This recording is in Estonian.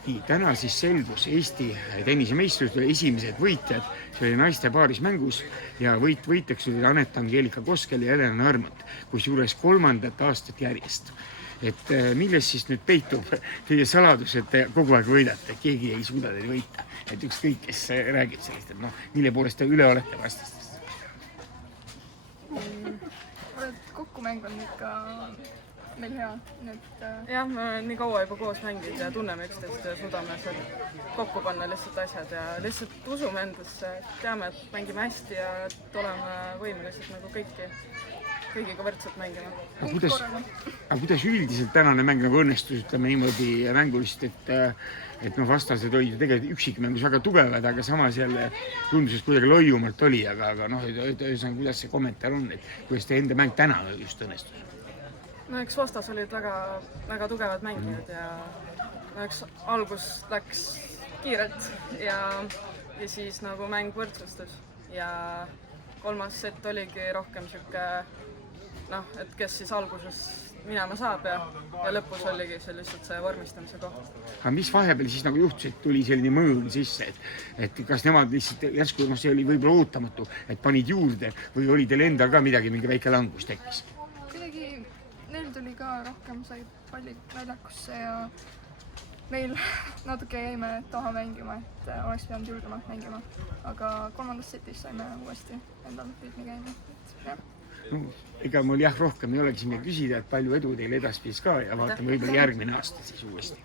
Nii, täna siis selgus Eesti tennisemeistrite esimesed võitjad. See oli naiste paaris mängus ja võitjaks oli Anett Angeelika Koskel ja Helena Armont, kus juures 3. aastat järjest. Et milles siis nüüd peitub teie saladus, et te kogu aeg võidate, keegi ei suuda teil võita. Et ükskõik, kes räägib sellest, et mille poolest te üle olete vastastest? Kokkumäng on ikka meil hea. Jah, me nii kaua juba koos mängid ja tunneme üksteist ja suudame seal kokku panna lihtsalt asjad ja lihtsalt usume endasse, teame, et mängime hästi ja et oleme võimelised nagu kõigiga võrdselt mängima. Aga kuidas üldiselt tänane mäng nagu õnnestus, ütleme niimoodi mängulist, et vastased olid ju tegelikult üksikmängus väga tugevad, aga samas jälle tundus, et kuidagi loiumalt oli, aga ühesõnaga, kuidas see kommentaar on, et kuidas teie enda mäng täna just õnnestus? No eks vastas olid väga tugevad mängijad ja eks algus läks kiirelt ja siis nagu mäng võrdsustus ja kolmas sett oligi rohkem sihuke, et kes siis alguses minema saab ja lõpus oligi see lihtsalt see vormistamise koht. Aga mis vahepeal siis nagu juhtus, et tuli selline mõõn sisse, et kas nemad lihtsalt järsku, see oli võib-olla ootamatu, et panid juurde või oli teil endal ka midagi, mingi väike langus tekkis? Neil tuli ka rohkem, sai pallid väljakusse ja meil natuke jäime taha mängima, et oleks pidanud julgemalt mängima. Aga 3. setis saime uuesti endal rütmi käima. Ega mul rohkem ei olegi siin küsida, et palju edu teile edaspidis ka ja vaatame võib-olla järgmine aasta siis uuesti.